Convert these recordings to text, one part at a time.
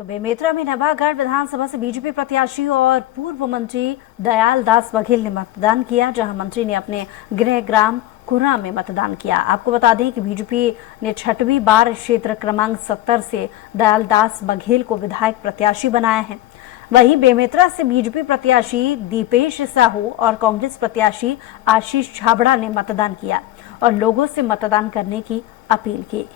तो बेमेतरा में नवागढ़ विधानसभा से बीजेपी प्रत्याशी और पूर्व मंत्री दयाल दास बघेल ने मतदान किया, जहां मंत्री ने अपने गृह ग्राम कुर्रा में मतदान किया। आपको बता दें कि बीजेपी ने 6वीं बार क्षेत्र क्रमांक 70 से दयाल दास बघेल को विधायक प्रत्याशी बनाया है। वहीं बेमेतरा से बीजेपी प्रत्याशी दीपेश साहू और कांग्रेस प्रत्याशी आशीष छाबड़ा ने मतदान किया और लोगों से मतदान करने की अपील की।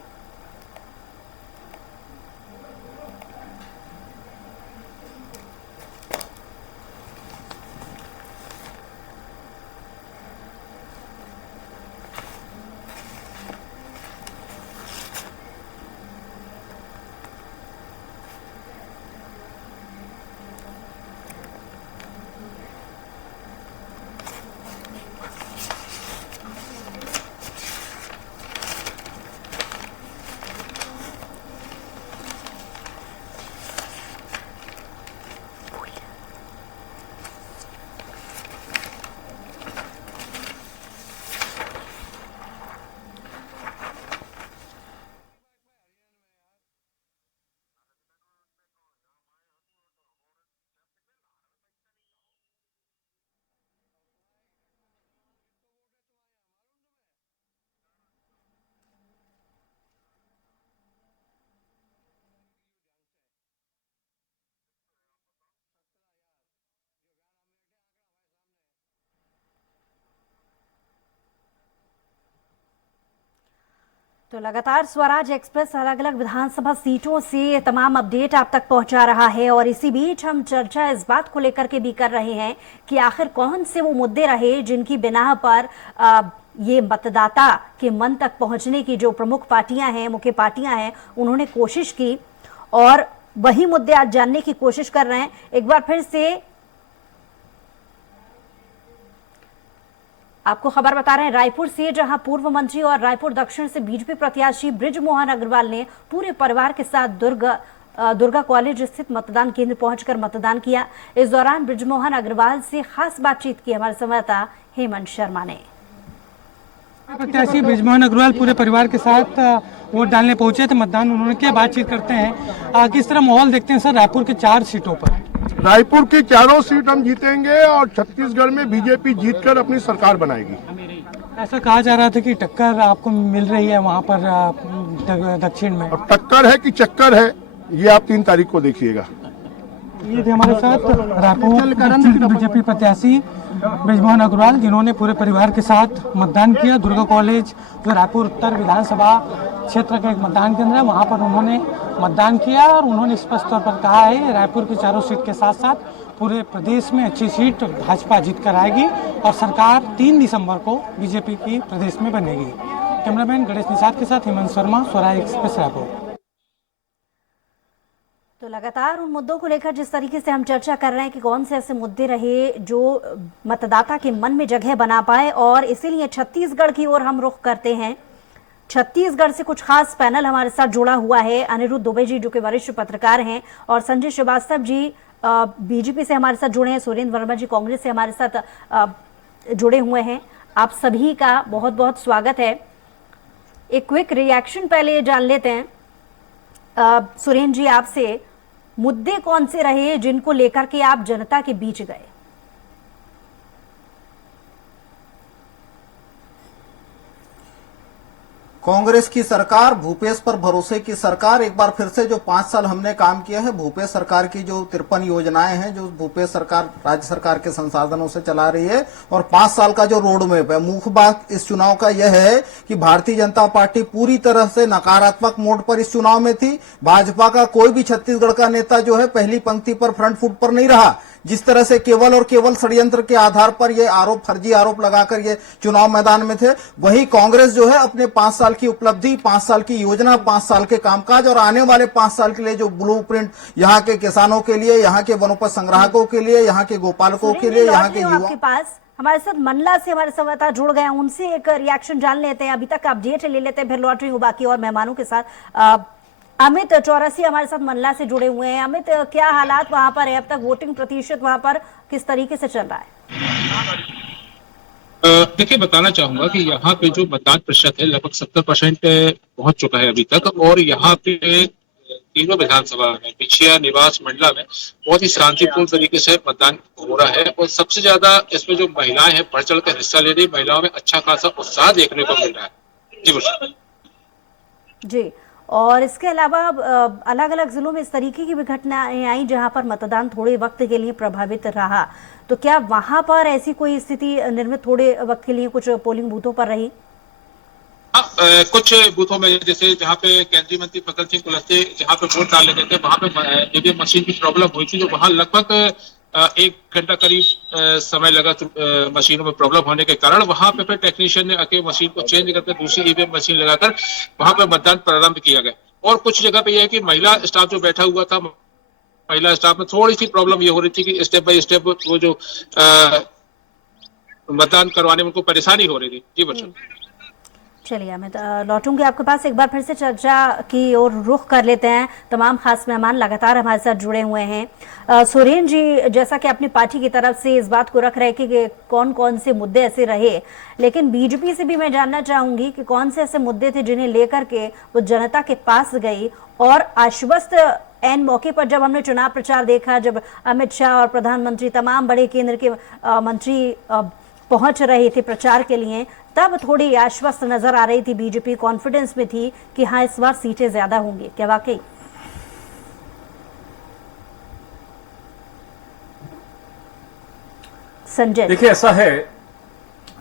तो लगातार स्वराज एक्सप्रेस अलग अलग विधानसभा सीटों से तमाम अपडेट आप तक पहुंचा रहा है और इसी बीच हम चर्चा इस बात को लेकर के भी कर रहे हैं कि आखिर कौन से वो मुद्दे रहे जिनकी बिना पर ये मतदाता के मन तक पहुंचने की जो प्रमुख पार्टियां हैं, मुख्य पार्टियां हैं, उन्होंने कोशिश की और वही मुद्दे आज जानने की कोशिश कर रहे हैं। एक बार फिर से आपको खबर बता रहे हैं रायपुर से, जहां पूर्व मंत्री और रायपुर दक्षिण से बीजेपी प्रत्याशी बृजमोहन अग्रवाल ने पूरे परिवार के साथ दुर्गा कॉलेज स्थित मतदान केंद्र पहुंचकर मतदान किया। इस दौरान बृजमोहन अग्रवाल से खास बातचीत की हमारे संवाददाता हेमंत शर्मा ने। प्रत्याशी बृजमोहन अग्रवाल पूरे परिवार के साथ वोट डालने पहुंचे थे, मतदान उन्होंने किया। बातचीत करते हैं, किस तरह माहौल देखते हैं सर रायपुर के 4 सीटों पर? रायपुर की चारों सीट हम जीतेंगे और छत्तीसगढ़ में बीजेपी जीतकर अपनी सरकार बनाएगी। ऐसा कहा जा रहा था कि टक्कर आपको मिल रही है वहां पर दक्षिण में। अब टक्कर है कि चक्कर है, ये आप 3 तारीख को देखिएगा। ये थे हमारे साथ रायपुर के बीजेपी प्रत्याशी बृजमोहन अग्रवाल, जिन्होंने पूरे परिवार के साथ मतदान किया। दुर्गा कॉलेज जो रायपुर उत्तर विधानसभा क्षेत्र का एक मतदान केंद्र है, वहां पर उन्होंने मतदान किया और उन्होंने स्पष्ट तौर पर कहा है रायपुर की चारों सीट के साथ साथ पूरे प्रदेश में अच्छी सीट भाजपा जीत कर आएगी और सरकार 3 दिसंबर को बीजेपी की प्रदेश में बनेगी। कैमरामैन गणेश निषाद के साथ हेमंत शर्मा, स्वराज एक्सप्रेस रायपुर। तो लगातार उन मुद्दों को लेकर जिस तरीके से हम चर्चा कर रहे हैं कि कौन से ऐसे मुद्दे रहे जो मतदाता के मन में जगह बना पाए, और इसीलिए छत्तीसगढ़ की ओर हम रुख करते हैं। छत्तीसगढ़ से कुछ खास पैनल हमारे साथ जुड़ा हुआ है। अनिरुद्ध दुबे जी जो कि वरिष्ठ पत्रकार हैं और संजय श्रीवास्तव जी बीजेपी से हमारे साथ जुड़े हैं, सुरेंद्र वर्मा जी कांग्रेस से हमारे साथ जुड़े हुए हैं। आप सभी का बहुत बहुत स्वागत है। एक क्विक रिएक्शन पहले जान लेते हैं सुरेंद्र जी आपसे, मुद्दे कौन से रहे जिनको लेकर के आप जनता के बीच गए? कांग्रेस की सरकार, भूपेश पर भरोसे की सरकार, एक बार फिर से जो 5 साल हमने काम किया है, भूपेश सरकार की जो 53 योजनाएं हैं जो भूपेश सरकार राज्य सरकार के संसाधनों से चला रही है, और 5 साल का जो रोड मैप है। मुख्य बात इस चुनाव का यह है कि भारतीय जनता पार्टी पूरी तरह से नकारात्मक मोड पर इस चुनाव में थी। भाजपा का कोई भी छत्तीसगढ़ का नेता जो है पहली पंक्ति पर, फ्रंट फुट पर नहीं रहा। जिस तरह से केवल और केवल षड्यंत्र के आधार पर ये आरोप, फर्जी आरोप लगाकर ये चुनाव मैदान में थे, वहीं कांग्रेस जो है अपने 5 साल की उपलब्धि, 5 साल की योजना, 5 साल के कामकाज और आने वाले 5 साल के लिए जो ब्लूप्रिंट यहाँ के किसानों के लिए, यहाँ के वनोपज संग्राहकों के लिए, यहाँ के गोपालकों के लिए, यहाँ के युवा। आपके पास हमारे साथ मंडला से हमारे संवाददाता जुड़ गए हैं, उनसे एक रिएक्शन जान लेते हैं, अभी तक अपडेट ले लेते हैं, फिर लौट रही हूँ बाकी और मेहमानों के साथ। अमित चौरसी हमारे साथ मंडला से जुड़े हुए हैं। अमित, क्या हालात वहां पर है? अब तक वोटिंग प्रतिशत वहां पर किस तरीके से चल रहा है? देखिए, बताना चाहूंगा कि यहाँ पे जो मतदान प्रतिशत है लगभग 70% पहुंच चुका है अभी तक, और यहाँ पे तीनों विधानसभा में, पिछिया, निवास, मंडला में बहुत ही शांतिपूर्ण तरीके से मतदान हो रहा है और सबसे ज्यादा इसमें जो महिलाएं हैं बढ़ चढ़ कर हिस्सा ले रही, महिलाओं में अच्छा खासा उत्साह देखने को मिल रहा है। जी बोलिए। जी, और इसके अलावा अलग अलग जिलों में इस तरीके की भी घटनाएं आई जहां पर मतदान थोड़े वक्त के लिए प्रभावित रहा, तो क्या वहां पर ऐसी कोई स्थिति निर्मित थोड़े वक्त के लिए कुछ पोलिंग बूथों पर रही? कुछ बूथों में जैसे जहाँ पे केंद्रीय मंत्री फग्गन सिंह कुलस्ते जहाँ पे वोट डालने गए थे वहां पे ईवीएम मशीन की प्रॉब्लम हुई थी, जो वहां लगभग 1 घंटा करीब समय लगा मशीनों में प्रॉब्लम होने के कारण। वहां पे फिर टेक्नीशियन ने आके मशीन को चेंज करके दूसरी ईवीएम मशीन लगाकर वहां पे मतदान प्रारंभ किया गया। और कुछ जगह पे यह है कि महिला स्टाफ जो बैठा हुआ था, महिला स्टाफ में थोड़ी सी प्रॉब्लम ये हो रही थी कि स्टेप बाय स्टेप वो जो मतदान करवाने में उनको परेशानी हो रही थी। जी बच्चों। चलिए अमित, लौटूंगी आपके पास। एक बार फिर से चर्चा की ओर रुख कर लेते हैं। तमाम खास मेहमान लगातार हमारे साथ जुड़े हुए हैं। सुरेंद्र जी, जैसा कि अपनी पार्टी की तरफ से इस बात को रख रहे कि कौन कौन से मुद्दे ऐसे रहे, लेकिन बीजेपी से भी मैं जानना चाहूंगी कि कौन से ऐसे मुद्दे थे जिन्हें लेकर के वो जनता के पास गई और आश्वस्त एन मौके पर, जब हमने चुनाव प्रचार देखा, जब अमित शाह और प्रधानमंत्री, तमाम बड़े केंद्र के मंत्री पहुंच रहे थे प्रचार के लिए, तब थोड़ी आश्वस्त नजर आ रही थी बीजेपी, कॉन्फिडेंस में थी कि हाँ इस बार सीटें ज्यादा होंगी। क्या वाकई? संजय, देखिए, ऐसा है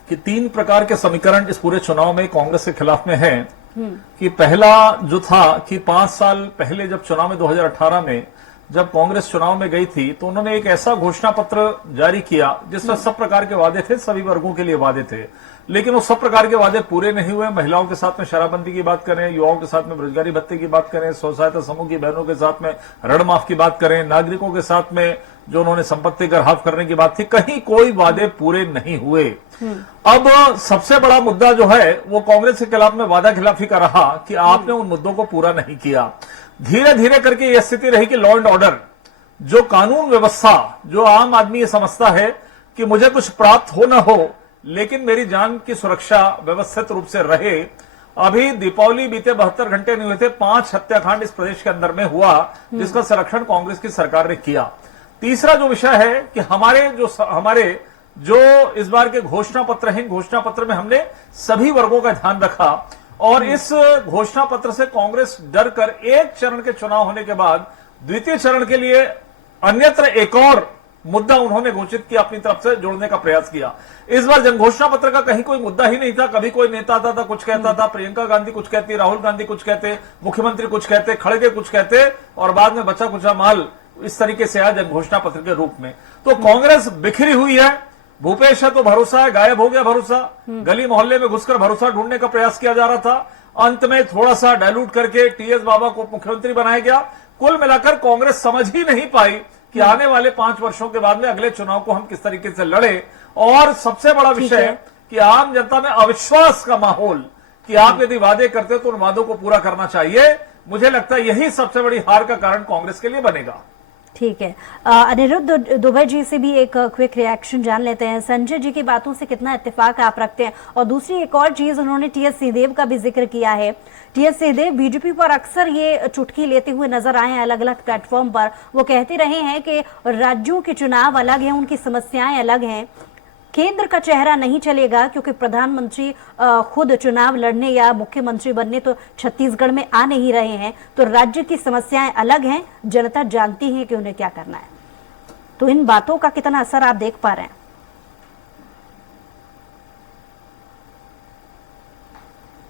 कि 3 प्रकार के समीकरण इस पूरे चुनाव में कांग्रेस के खिलाफ में है। कि पहला जो था कि 5 साल पहले जब चुनाव में 2018 में जब कांग्रेस चुनाव में गई थी तो उन्होंने एक ऐसा घोषणा पत्र जारी किया जिसमें सब प्रकार के वादे थे, सभी वर्गों के लिए वादे थे, लेकिन वो सब प्रकार के वादे पूरे नहीं हुए। महिलाओं के साथ में शराबबंदी की बात करें, युवाओं के साथ में बेरोजगारी भत्ते की बात करें, स्व सहायता समूह की बहनों के साथ में ऋण माफ की बात करें, नागरिकों के साथ में जो उन्होंने संपत्ति कर हाफ करने की बात थी, कहीं कोई वादे पूरे नहीं हुए। अब सबसे बड़ा मुद्दा जो है वो कांग्रेस के खिलाफ में वादा खिलाफी का रहा कि आपने उन मुद्दों को पूरा नहीं किया। धीरे धीरे करके यह स्थिति रही कि लॉ एंड ऑर्डर, जो कानून व्यवस्था, जो आम आदमी ये समझता है कि मुझे कुछ प्राप्त हो ना हो लेकिन मेरी जान की सुरक्षा व्यवस्थित रूप से रहे। अभी दीपावली बीते 72 घंटे नहीं हुए थे, 5 हत्याकांड इस प्रदेश के अंदर में हुआ जिसका संरक्षण कांग्रेस की सरकार ने किया। तीसरा जो विषय है कि हमारे जो इस बार के घोषणा पत्र हैं, घोषणा पत्र में हमने सभी वर्गों का ध्यान रखा और इस घोषणा पत्र से कांग्रेस डर कर एक चरण के चुनाव होने के बाद द्वितीय चरण के लिए अन्यत्र एक और मुद्दा उन्होंने घोषित किया, अपनी तरफ से जोड़ने का प्रयास किया। इस बार जनघोषणा पत्र का कहीं कोई मुद्दा ही नहीं था। कभी कोई नेता आता था, कुछ कहता था, प्रियंका गांधी कुछ कहती, राहुल गांधी कुछ कहते, मुख्यमंत्री कुछ कहते, खड़गे कुछ कहते और बाद में बचा कुचा माल इस तरीके से आया जनघोषणा पत्र के रूप में। तो कांग्रेस बिखरी हुई है। भूपेश है तो भरोसा है, गायब हो गया भरोसा। गली मोहल्ले में घुसकर भरोसा ढूंढने का प्रयास किया जा रहा था, अंत में थोड़ा सा डायलूट करके टीएस बाबा को मुख्यमंत्री बनाया गया। कुल मिलाकर कांग्रेस समझ ही नहीं पाई कि आने वाले 5 वर्षों के बाद में अगले चुनाव को हम किस तरीके से लड़े। और सबसे बड़ा विषय कि आम जनता में अविश्वास का माहौल कि आप यदि वादे करते तो उन वादों को पूरा करना चाहिए। मुझे लगता है यही सबसे बड़ी हार का कारण कांग्रेस के लिए बनेगा। ठीक है, अनिरुद्ध दुबे जी से भी एक क्विक रिएक्शन जान लेते हैं। संजय जी की बातों से कितना इत्तेफाक आप रखते हैं? और दूसरी एक और चीज, उन्होंने टीएस सिंहदेव का भी जिक्र किया है। टीएस सिंहदेव बीजेपी पर अक्सर ये चुटकी लेते हुए नजर आए हैं अलग अलग प्लेटफॉर्म पर। वो कहते रहे हैं कि राज्यों के चुनाव अलग हैं, उनकी समस्याएं अलग हैं, केंद्र का चेहरा नहीं चलेगा क्योंकि प्रधानमंत्री खुद चुनाव लड़ने या मुख्यमंत्री बनने तो छत्तीसगढ़ में आ नहीं रहे हैं, तो राज्य की समस्याएं अलग हैं, जनता जानती है कि उन्हें क्या करना है। तो इन बातों का कितना असर आप देख पा रहे हैं?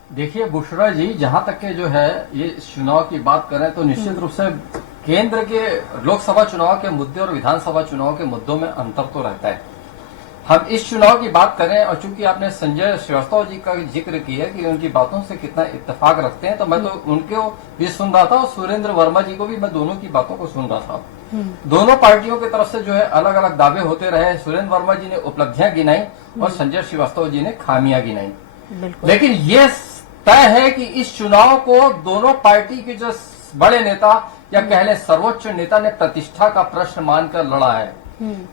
देखिए बुशरा जी, जहां तक के जो है ये चुनाव की बात करें तो निश्चित रूप से केंद्र के लोकसभा चुनाव के मुद्दे और विधानसभा चुनाव के मुद्दों में अंतर तो रहता है। हम इस चुनाव की बात करें और चूंकि आपने संजय श्रीवास्तव जी का जिक्र किया कि उनकी बातों से कितना इत्तेफाक रखते हैं, तो मैं तो उनको भी सुन रहा था और सुरेंद्र वर्मा जी को भी मैं दोनों की बातों को सुन रहा था। दोनों पार्टियों की तरफ से जो है अलग अलग दावे होते रहे। सुरेंद्र वर्मा जी ने उपलब्धियां गिनाई और संजय श्रीवास्तव जी ने खामियां गिनाई। लेकिन ये तय है कि इस चुनाव को दोनों पार्टी के जो बड़े नेता या कह लें सर्वोच्च नेता ने प्रतिष्ठा का प्रश्न मानकर लड़ा है।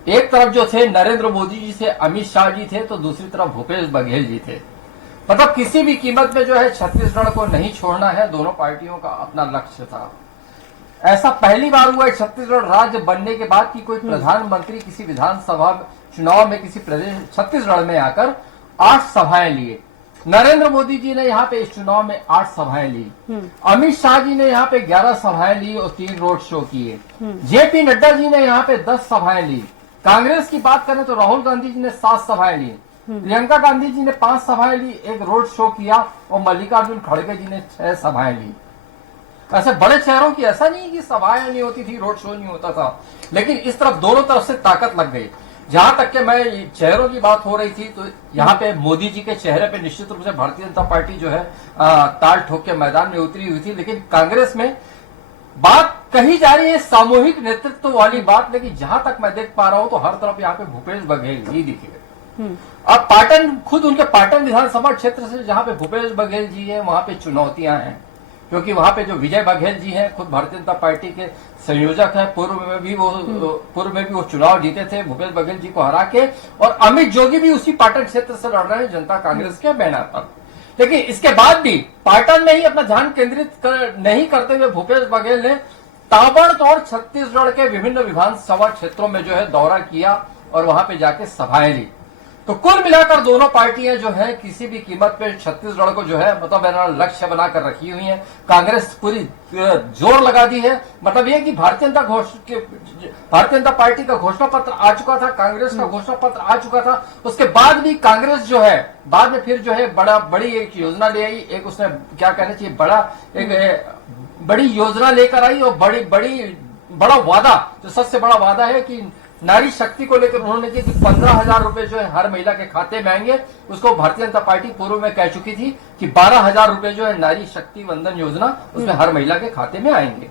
एक तरफ जो थे नरेंद्र मोदी जी से अमित शाह जी थे, तो दूसरी तरफ भूपेश बघेल जी थे। मतलब किसी भी कीमत में जो है छत्तीसगढ़ को नहीं छोड़ना है, दोनों पार्टियों का अपना लक्ष्य था। ऐसा पहली बार हुआ है छत्तीसगढ़ राज्य बनने के बाद कि कोई प्रधानमंत्री किसी विधानसभा चुनाव में किसी प्रदेश छत्तीसगढ़ में आकर 8 सभाएं लिए। नरेंद्र मोदी जी ने यहाँ पे इस चुनाव में 8 सभाएं ली। अमित शाह जी ने यहाँ पे 11 सभाएं ली और 3 रोड शो किए। जेपी नड्डा जी ने यहाँ पे 10 सभाएं ली। कांग्रेस की बात करें तो राहुल गांधी जी ने 7 सभाएं ली। प्रियंका गांधी जी ने 5 सभाएं ली, 1 रोड शो किया और मल्लिकार्जुन खड़गे जी ने 6 सभाएं ली। ऐसे बड़े शहरों की ऐसा नहीं कि सभाएं नहीं होती थी, रोड शो नहीं होता था, लेकिन इस तरफ दोनों तरफ से ताकत लग गई। जहां तक के मैं चेहरों की बात हो रही थी तो यहाँ पे मोदी जी के चेहरे पे निश्चित रूप से भारतीय जनता पार्टी जो है ताल ठोक के मैदान में उतरी हुई थी, लेकिन कांग्रेस में बात कही जा रही है सामूहिक नेतृत्व वाली बात, लेकिन जहां तक मैं देख पा रहा हूं तो हर तरफ यहाँ पे भूपेश बघेल ही दिखे। अब पाटन, खुद उनके पाटन विधानसभा क्षेत्र से जहां पे भूपेश बघेल जी है वहां पे चुनौतियां हैं, क्योंकि वहां पे जो विजय बघेल जी हैं खुद भारतीय जनता पार्टी के संयोजक हैं। पूर्व में भी वो चुनाव जीते थे भूपेश बघेल जी को हरा के, और अमित जोगी भी उसी पाटन क्षेत्र से लड़ रहे हैं जनता कांग्रेस के बैनर पर। लेकिन इसके बाद भी पाटन में ही अपना ध्यान केंद्रित नहीं करते हुए भूपेश बघेल ने ताबड़तोड़ छत्तीसगढ़ के विभिन्न विधानसभा क्षेत्रों में जो है दौरा किया और वहां पे जाके सभाएं ली। तो कुल मिलाकर दोनों पार्टियां जो है किसी भी कीमत पे छत्तीसगढ़ को जो है मतलब लक्ष्य बनाकर रखी हुई है। कांग्रेस पूरी जोर लगा दी है। मतलब ये कि भारतीय जनता पार्टी का घोषणा पत्र आ चुका था, कांग्रेस का घोषणा पत्र आ चुका था, उसके बाद भी कांग्रेस जो है बाद में फिर जो है बड़ी एक योजना ले आई। एक उसने क्या कहना चाहिए एक बड़ी योजना लेकर आई और बड़ा वादा, जो सबसे बड़ा वादा है कि नारी शक्ति को लेकर उन्होंने किया कि 15,000 रुपए जो है हर महिला के खाते में आएंगे। उसको भारतीय जनता पार्टी पूर्व में कह चुकी थी कि 12,000 रुपए जो है नारी शक्ति वंदन योजना उसमें हर महिला के खाते में आएंगे।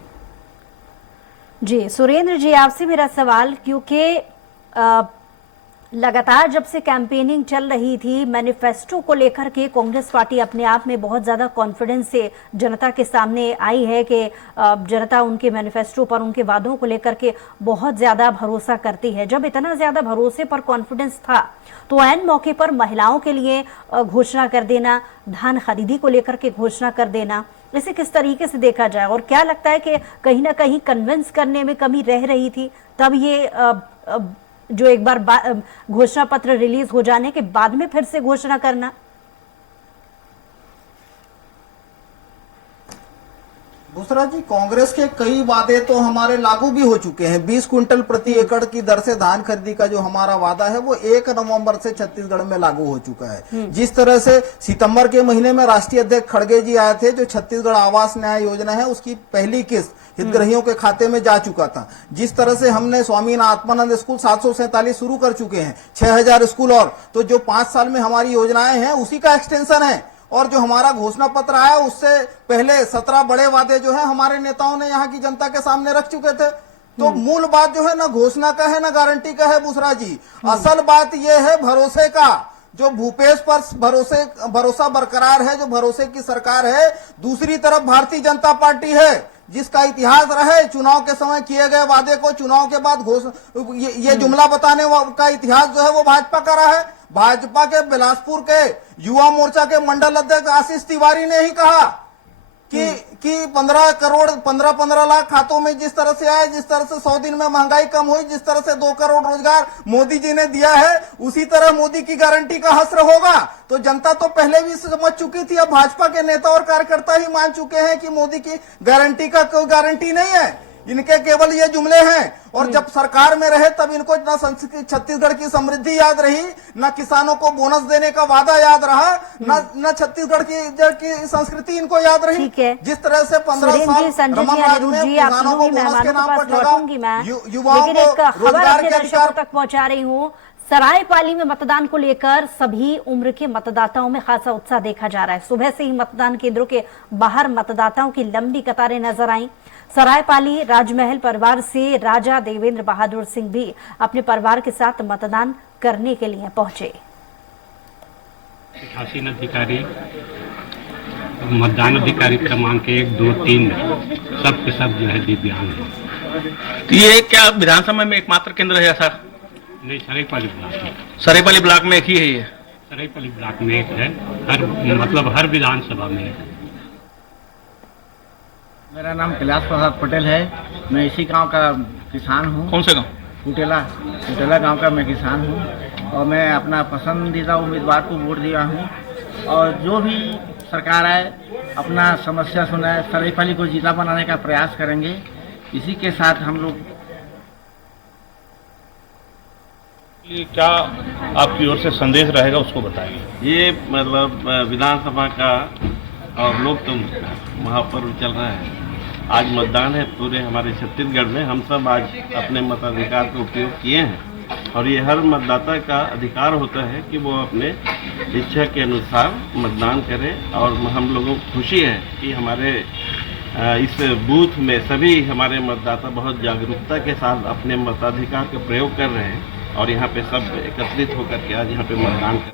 जी सुरेंद्र जी, आपसे मेरा सवाल, क्योंकि लगातार जब से कैंपेनिंग चल रही थी मैनिफेस्टो को लेकर के कांग्रेस पार्टी अपने आप में बहुत ज्यादा कॉन्फिडेंस से जनता के सामने आई है कि जनता उनके मैनिफेस्टो पर, उनके वादों को लेकर के बहुत ज्यादा भरोसा करती है। जब इतना ज्यादा भरोसे पर कॉन्फिडेंस था तो ऐन मौके पर महिलाओं के लिए घोषणा कर देना, धान खरीदी को लेकर के घोषणा कर देना, इसे किस तरीके से देखा जाए? और क्या लगता है कि कहीं ना कहीं कन्विंस करने में कमी रह रही थी तब ये जो एक बार घोषणा पत्र रिलीज हो जाने के बाद में फिर से घोषणा करना? दूसरा जी, कांग्रेस के कई वादे तो हमारे लागू भी हो चुके हैं। 20 क्विंटल प्रति एकड़ की दर से धान खरीदी का जो हमारा वादा है वो 1 नवंबर से छत्तीसगढ़ में लागू हो चुका है। जिस तरह से सितंबर के महीने में राष्ट्रीय अध्यक्ष खड़गे जी आए थे, जो छत्तीसगढ़ आवास न्याय योजना है उसकी पहली किस्त हितग्राहियों के खाते में जा चुका था। जिस तरह से हमने स्वामीनाथन आत्मानंद स्कूल 747 शुरू कर चुके हैं, 6000 स्कूल और, तो जो 5 साल में हमारी योजनाएं हैं उसी का एक्सटेंशन है। और जो हमारा घोषणा पत्र आया उससे पहले 17 बड़े वादे जो है हमारे नेताओं ने यहाँ की जनता के सामने रख चुके थे। तो मूल बात जो है ना घोषणा का है ना गारंटी का है बुसरा जी। असल बात यह है भरोसे का, जो भूपेश पर भरोसा बरकरार है, जो भरोसे की सरकार है। दूसरी तरफ भारतीय जनता पार्टी है जिसका इतिहास रहे चुनाव के समय किए गए वादे को चुनाव के बाद ये जुमला बताने का इतिहास जो है वो भाजपा का रहा है। भाजपा के बिलासपुर के युवा मोर्चा के मंडल अध्यक्ष आशीष तिवारी ने ही कहा कि 15 लाख खातों में जिस तरह से आए, जिस तरह से 100 दिन में महंगाई कम हुई, जिस तरह से 2 करोड़ रोजगार मोदी जी ने दिया है, उसी तरह मोदी की गारंटी का हश्र होगा। तो जनता तो पहले भी समझ चुकी थी, अब भाजपा के नेता और कार्यकर्ता ही मान चुके हैं कि मोदी की गारंटी का कोई गारंटी नहीं है, इनके केवल ये जुमले हैं। और जब सरकार में रहे तब इनको ना छत्तीसगढ़ की समृद्धि याद रही, ना किसानों को बोनस देने का वादा याद रहा, ना छत्तीसगढ़ की संस्कृति इनको याद रही। जिस तरह से 15 साल रमन राज में किसानों को बोनस के नाम पर ठगा, युवाओं को रोजगार के अधिकार तक पहुंचा रही हूँ। सरायपाली में मतदान को लेकर सभी उम्र के मतदाताओं में खासा उत्साह देखा जा रहा है। सुबह से ही मतदान केंद्रों के बाहर मतदाताओं की लंबी कतारें नजर आई। सरायपाली राजमहल परिवार से राजा देवेंद्र बहादुर सिंह भी अपने परिवार के साथ मतदान करने के लिए पहुंचे। पीठासीन अधिकारी, मतदान अधिकारी क्रमांक 1, 2, 3 सब के सब जो है दिव्यांग है। तो ये क्या विधानसभा में एकमात्र केंद्र है ऐसा? नहीं, सरायपाली ब्लॉक में। सरायपाली ब्लॉक में एक ही है ये? सरायपाली ब्लॉक में एक है, हर विधानसभा में एक। मेरा नाम कैलाश प्रसाद पटेल है। मैं इसी गांव का किसान हूँ। कौन से गांव? कुटेला गांव का मैं किसान हूँ और मैं अपना पसंदीदा उम्मीदवार को वोट दिया हूँ और जो भी सरकार आए अपना समस्या सुनाए, सरायपाली को जिला बनाने का प्रयास करेंगे। इसी के साथ हम लोग क्या आपकी ओर से संदेश रहेगा उसको बताइए। ये मतलब विधानसभा का और लोकतंत्र महापर्व चल रहा है। आज मतदान है पूरे हमारे छत्तीसगढ़ में। हम सब आज अपने मताधिकार का उपयोग किए हैं और ये हर मतदाता का अधिकार होता है कि वो अपने इच्छा के अनुसार मतदान करे। और हम लोगों को खुशी है कि हमारे इस बूथ में सभी हमारे मतदाता बहुत जागरूकता के साथ अपने मताधिकार का प्रयोग कर रहे हैं और यहाँ पे सब एकत्रित होकर के आज यहाँ पे मतदान कर।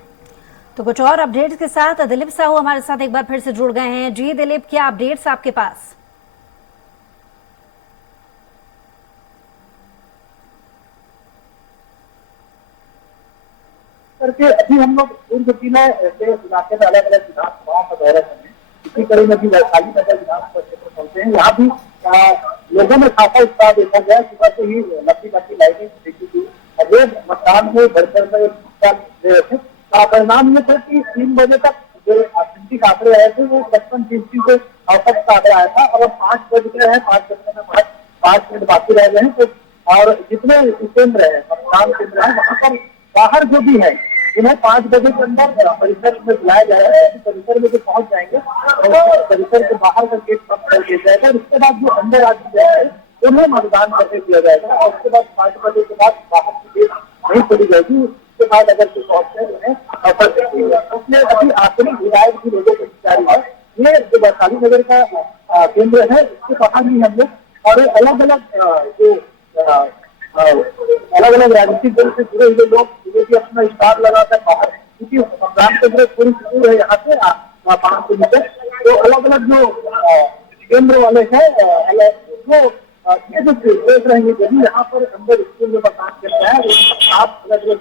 तो कुछ और अपडेट्स के साथ दिलीप साहू हमारे साथ एक बार फिर से जुड़ गए हैं। जी दिलीप, क्या अपडेट्स आपके पास? करके अभी हम लोग दुर्ग जिले के इलाके में अलग अलग विधानसभाओं का दौरा करें। इसी कड़ी में भी वैशाली नगर विधानसभा क्षेत्र पहुंचे हैं। यहाँ भी लोगों में खासा उत्साह देखा गया। सुबह से ही लंबी लंबी लाइनें देखी गई। लोग मतदान में बढ़ चढ़ कर हिस्सा ले रहे थे। परिणाम ये था कि 3 बजे तक जो गिनती के आंकड़े आए थे वो 55% से औसत का आंकड़ा आया था और अब 5 बज गए हैं। 5 बजने में 5 मिनट बाकी रह गए हैं। तो और जितने केंद्र है, मतदान केंद्र है, वहाँ पर बाहर जो भी है इन्हें 5 बजे के अंदर परिसर में बुलाया जा रहा है। परिसर में जो पहुंच जाएंगे तो परिसर के बाहर का गेट बंद कर दिया जाएगा और उसके बाद जो अंदर आ जाएंगे उन्हें मतदान करने दिया जाएगा और उसके बाद 5 बजे के बाद बाहर की गेट नहीं खोली जाएगी। उसके बाद अगर कोई पहुंचते हैं उन्हें अवसर दी जाएगी। उसमें अभी आखिरी हिदायत भी लोगों को जारी है। ये जो वैशाली नगर का केंद्र है इसके बाहर भी हम लोग और अलग अलग राजनीतिक दल से जुड़े हुए लोग भी अपना स्टार लगाकर बाहर, क्योंकि मतदान केंद्र पूरी दूर है यहाँ से 5 किलोमीटर। तो अलग अलग जो केंद्र वाले हैं वो ये जो देख रहे हैं यदि यहाँ पर अंदर स्कूल में मतदान करना है आप अलग अलग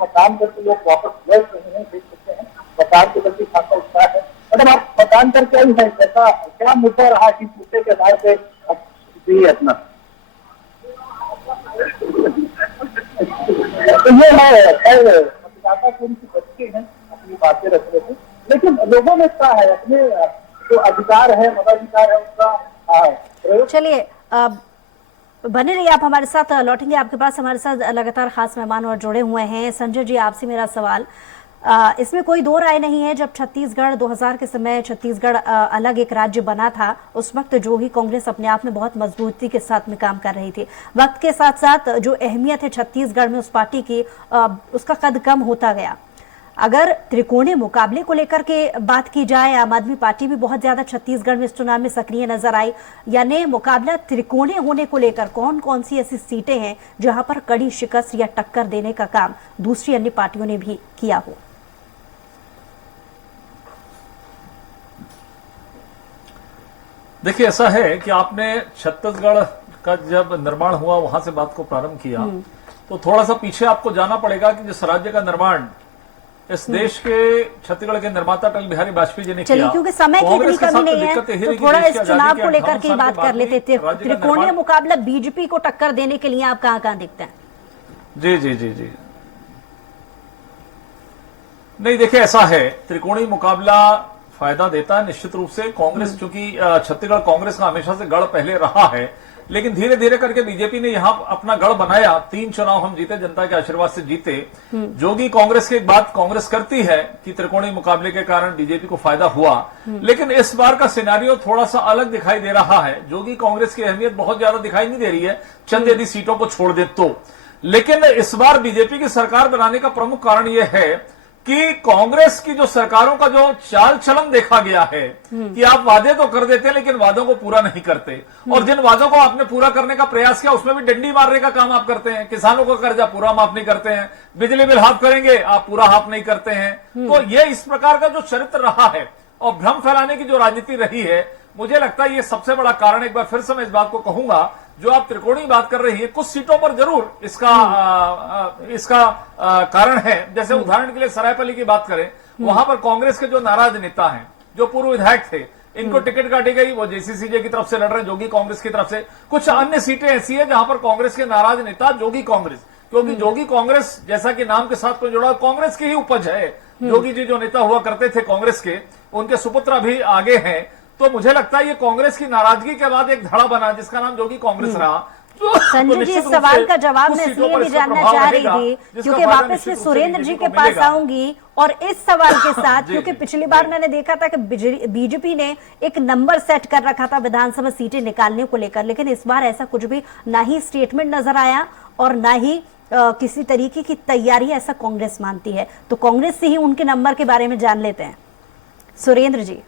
मतदान करके लोग वापस लौट रहे हैं। देख सकते हैं मतदान के प्रति खासा उत्साह है। मतलब आप मतदान करके आई है, कैसा क्या मुद्दा रहा कि मुद्दे के आधार पे अपना तो ये है मतदाता पूरी से बच्चे हैं अपनी बातें रख रहे थे, लेकिन लोगों में क्या है अपने जो अधिकार है, मताधिकार है उसका। चलिए बने रहिए आप हमारे साथ, लौटेंगे आपके पास। हमारे साथ लगातार खास मेहमान और जुड़े हुए हैं। संजय जी, आपसे मेरा सवाल, इसमें कोई दो राय नहीं है, जब छत्तीसगढ़ 2000 के समय छत्तीसगढ़ अलग एक राज्य बना था उस वक्त जो ही कांग्रेस अपने आप में बहुत मजबूती के साथ में काम कर रही थी। वक्त के साथ साथ जो अहमियत है छत्तीसगढ़ में उस पार्टी की, उसका कद कम होता गया। अगर त्रिकोणीय मुकाबले को लेकर के बात की जाए, आम आदमी पार्टी भी बहुत ज्यादा छत्तीसगढ़ में इस चुनाव में सक्रिय नजर आई। यानी मुकाबला त्रिकोणीय होने को लेकर कौन कौन सी ऐसी सीटें हैं जहां पर कड़ी शिकस्त या टक्कर देने का काम दूसरी अन्य पार्टियों ने भी किया हो? देखिए, ऐसा है कि आपने छत्तीसगढ़ का जब निर्माण हुआ वहां से बात को प्रारंभ किया तो थोड़ा सा पीछे आपको जाना पड़ेगा कि जिस राज्य का निर्माण इस देश के छत्तीसगढ़ के निर्माता अटल बिहारी वाजपेयी जी ने किया, क्योंकि समय की इतनी कमी नहीं है तो थोड़ा इस चुनाव को लेकर के बात कर लेते थे। त्रिकोणीय मुकाबला बीजेपी को टक्कर देने के लिए आप कहां दिखते हैं? जी जी जी जी नहीं, देखिए ऐसा है, त्रिकोणीय मुकाबला फायदा देता है निश्चित रूप से। कांग्रेस, चूंकि छत्तीसगढ़ कांग्रेस का हमेशा से गढ़ पहले रहा है, लेकिन धीरे धीरे करके बीजेपी ने यहां अपना गढ़ बनाया। 3 चुनाव हम जीते, जनता के आशीर्वाद से जीते। जोगी कांग्रेस की बात कांग्रेस करती है कि त्रिकोणीय मुकाबले के कारण बीजेपी को फायदा हुआ, लेकिन इस बार का सिनेरियो थोड़ा सा अलग दिखाई दे रहा है। जोगी कांग्रेस की अहमियत बहुत ज्यादा दिखाई नहीं दे रही है, चंद यदि सीटों को छोड़ दे तो। लेकिन इस बार बीजेपी की सरकार बनाने का प्रमुख कारण यह है कि कांग्रेस की जो सरकारों का जो चाल चलन देखा गया है कि आप वादे तो कर देते हैं लेकिन वादों को पूरा नहीं करते, और जिन वादों को आपने पूरा करने का प्रयास किया उसमें भी डंडी मारने का काम आप करते हैं। किसानों का कर्जा पूरा माफ नहीं करते हैं, बिजली बिल हाफ करेंगे आप पूरा हाफ नहीं करते हैं। तो ये इस प्रकार का जो चरित्र रहा है और भ्रम फैलाने की जो राजनीति रही है, मुझे लगता है ये सबसे बड़ा कारण। एक बार फिर से मैं इस बात को कहूंगा, जो आप त्रिकोणीय बात कर रही है, कुछ सीटों पर जरूर इसका कारण है। जैसे उदाहरण के लिए सरायपाली की बात करें, वहां पर कांग्रेस के जो नाराज नेता हैं जो पूर्व विधायक थे, इनको टिकट काटी गई, वो जेसीसीजे की तरफ से लड़ रहे हैं, जोगी कांग्रेस की तरफ से। कुछ अन्य सीटें ऐसी है जहां पर कांग्रेस के नाराज नेता जोगी कांग्रेस, क्योंकि जोगी कांग्रेस जैसा कि नाम के साथ कोई जुड़ा, कांग्रेस की ही उपज है। जोगी जी जो नेता हुआ करते थे कांग्रेस के, उनके सुपुत्र अभी आगे हैं। तो मुझे लगता है ये कांग्रेस की नाराजगी के बाद एक धड़ा बना जिसका नाम जोगी कांग्रेस रहा। संजय जी, इस सवाल का जवाब मैं इसलिए भी जानना चाह रही थी क्योंकि वापस मैं सुरेंद्र जी के पास आऊंगी और इस सवाल के साथ, क्योंकि पिछली बार मैंने देखा था कि बीजेपी ने एक नंबर सेट कर रखा था विधानसभा सीटें निकालने को लेकर, लेकिन इस बार ऐसा कुछ भी ना ही स्टेटमेंट नजर आया और ना ही किसी तरीके की तैयारी ऐसा कांग्रेस मानती है। तो कांग्रेस से ही उनके नंबर के बारे में जान लेते हैं। सुरेंद्र जी।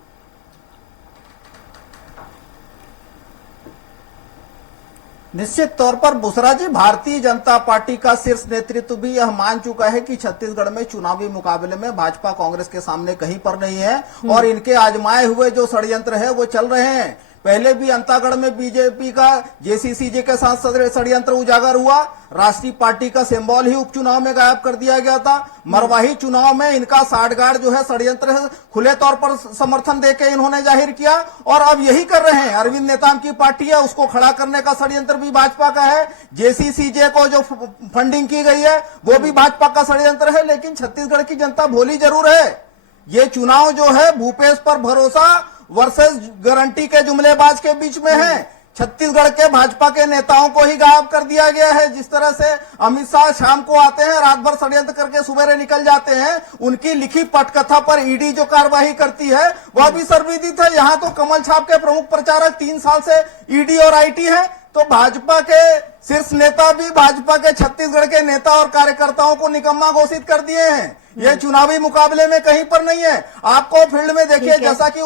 निश्चित तौर पर बुसरा जी, भारतीय जनता पार्टी का शीर्ष नेतृत्व भी यह मान चुका है कि छत्तीसगढ़ में चुनावी मुकाबले में भाजपा कांग्रेस के सामने कहीं पर नहीं है और इनके आजमाए हुए जो षड्यंत्र है वो चल रहे हैं। पहले भी अंतागढ़ में बीजेपी का जेसीसीजे के साथ षड्यंत्र उजागर हुआ, राष्ट्रीय पार्टी का सिंबल ही उपचुनाव में गायब कर दिया गया था। मरवाही चुनाव में इनका साठगांठ जो है षड्यंत्र खुले तौर पर समर्थन देके इन्होंने जाहिर किया और अब यही कर रहे हैं। अरविंद नेताम की पार्टी है, उसको खड़ा करने का षड्यंत्र भी भाजपा का है। जेसीसीजे को जो फंडिंग की गई है वो भी भाजपा का षड्यंत्र है। लेकिन छत्तीसगढ़ की जनता भोली जरूर है। ये चुनाव जो है भूपेश पर भरोसा वर्सेस गारंटी के जुमलेबाज के बीच में है। छत्तीसगढ़ के भाजपा के नेताओं को ही गायब कर दिया गया है। जिस तरह से अमित शाह शाम को आते हैं, रात भर षड्यंत्र करके सुबह निकल जाते हैं, उनकी लिखी पटकथा पर ईडी जो कार्रवाई करती है वह भी सर्वविदित है। यहाँ तो कमल छाप के प्रमुख प्रचारक 3 साल से ईडी और आईटी है। तो भाजपा के शीर्ष नेता भी भाजपा के छत्तीसगढ़ के नेता और कार्यकर्ताओं को निकम्मा घोषित कर दिए हैं। ये चुनावी मुकाबले में कहीं पर नहीं है। आपको फील्ड में देखिए, जैसा कि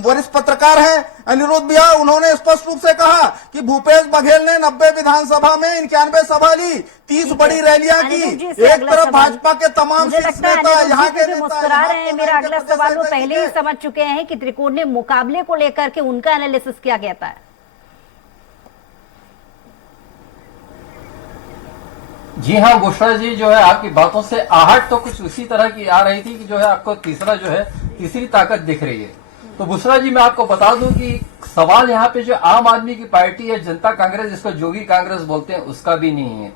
वरिष्ठ पत्रकार हैं अनिरुद्ध भैया, उन्होंने स्पष्ट रूप से कहा कि भूपेश बघेल ने 90 विधानसभा में 91 सभा ली, 30 बड़ी रैलियां की। एक तरफ भाजपा के तमाम शीर्ष नेता यहाँ के मुस्कुरा रहे हैं। मेरा अगला सवाल वो पहले ही समझ चुके हैं कि त्रिकोणीय मुकाबले को लेकर के उनका एनालिसिस क्या कहता है। जी हाँ बुशरा जी, जो है आपकी बातों से आहट तो कुछ उसी तरह की आ रही थी कि जो है आपको तीसरी ताकत दिख रही है। तो बुशरा जी, मैं आपको बता दूं कि सवाल यहाँ पे जो आम आदमी की पार्टी है, जनता कांग्रेस जिसको जोगी कांग्रेस बोलते हैं, उसका भी नहीं है।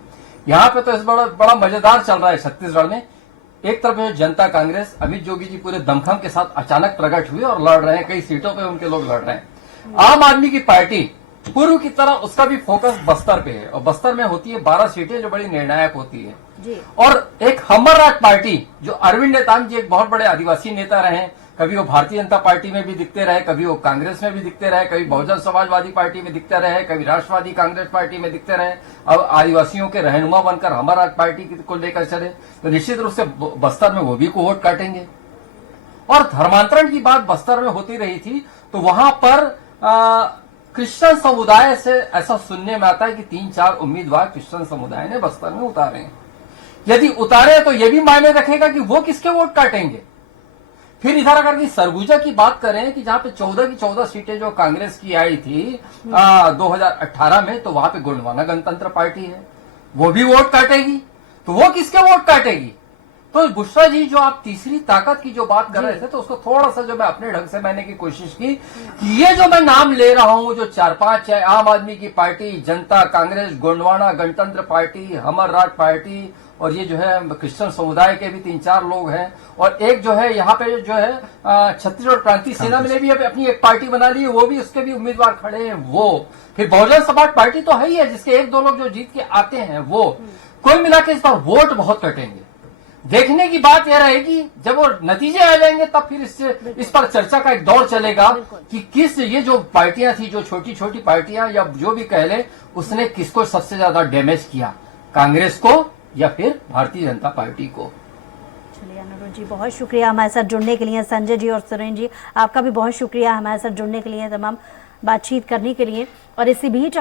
यहाँ पे तो इस बड़ा मजेदार चल रहा है छत्तीसगढ़ में। एक तरफ जो जनता कांग्रेस, अमित जोगी जी पूरे दमखम के साथ अचानक प्रकट हुए और लड़ रहे हैं, कई सीटों पे उनके लोग लड़ रहे हैं। आम आदमी की पार्टी पूर्व की तरह, उसका भी फोकस बस्तर पे है और बस्तर में होती है 12 सीटें जो बड़ी निर्णायक होती है जी। और एक हमर राज पार्टी जो अरविंद नेताम जी एक बहुत बड़े आदिवासी नेता रहे, कभी वो भारतीय जनता पार्टी में भी दिखते रहे, कभी वो कांग्रेस में भी दिखते रहे, कभी बहुजन समाजवादी पार्टी में दिखते रहे, कभी राष्ट्रवादी कांग्रेस पार्टी में दिखते रहे। अब आदिवासियों के रहनुमा बनकर हमर राज पार्टी को लेकर चले, तो निश्चित रूप से बस्तर में वो भी को वोट काटेंगे। और धर्मांतरण की बात बस्तर में होती रही थी, तो वहां पर क्रिश्चियन समुदाय से ऐसा सुनने में आता है कि 3-4 उम्मीदवार क्रिश्चियन समुदाय ने बस्तर में उतारे हैं। यदि उतारे तो यह भी मायने रखेगा कि वो किसके वोट काटेंगे। फिर इधर अगर की सरगुजा की बात करें कि जहां पे 14 की 14 सीटें जो कांग्रेस की आई थी 2018 में, तो वहां पे गोंडवाना गणतंत्र पार्टी है, वो भी वोट काटेगी। तो वो किसके वोट काटेगी। तो बुशरा जी, जो आप तीसरी ताकत की जो बात कर रहे थे, तो उसको थोड़ा सा जो मैं अपने ढंग से मैंने की कोशिश की कि ये जो मैं नाम ले रहा हूं, जो 4-5 है, आम आदमी की पार्टी, जनता कांग्रेस, गोंडवाना गणतंत्र पार्टी, हमर राज पार्टी, और ये जो है क्रिश्चियन समुदाय के भी 3-4 लोग हैं, और एक जो है यहाँ पे जो है छत्तीसगढ़ क्रांति सेना ने भी अपनी एक पार्टी बना ली है, वो भी उसके भी उम्मीदवार खड़े हैं। वो फिर बहुजन समाज पार्टी तो है ही है, जिसके 1-2 लोग जो जीत के आते हैं, वो कुल मिला के इस बार वोट बहुत कटेंगे। देखने की बात यह रहेगी जब वो नतीजे आ जाएंगे, तब फिर इस पर चर्चा का एक दौर चलेगा कि किस, ये जो पार्टियां थी, जो छोटी छोटी पार्टियां या जो भी कह ले, उसने किसको सबसे ज्यादा डैमेज किया, कांग्रेस को या फिर भारतीय जनता पार्टी को। चलिए अनुरुद्ध जी, बहुत शुक्रिया हमारे साथ जुड़ने के लिए। संजय जी और सुरेंद्र जी, आपका भी बहुत शुक्रिया हमारे साथ जुड़ने के लिए, तमाम बातचीत करने के लिए। और इसी बीच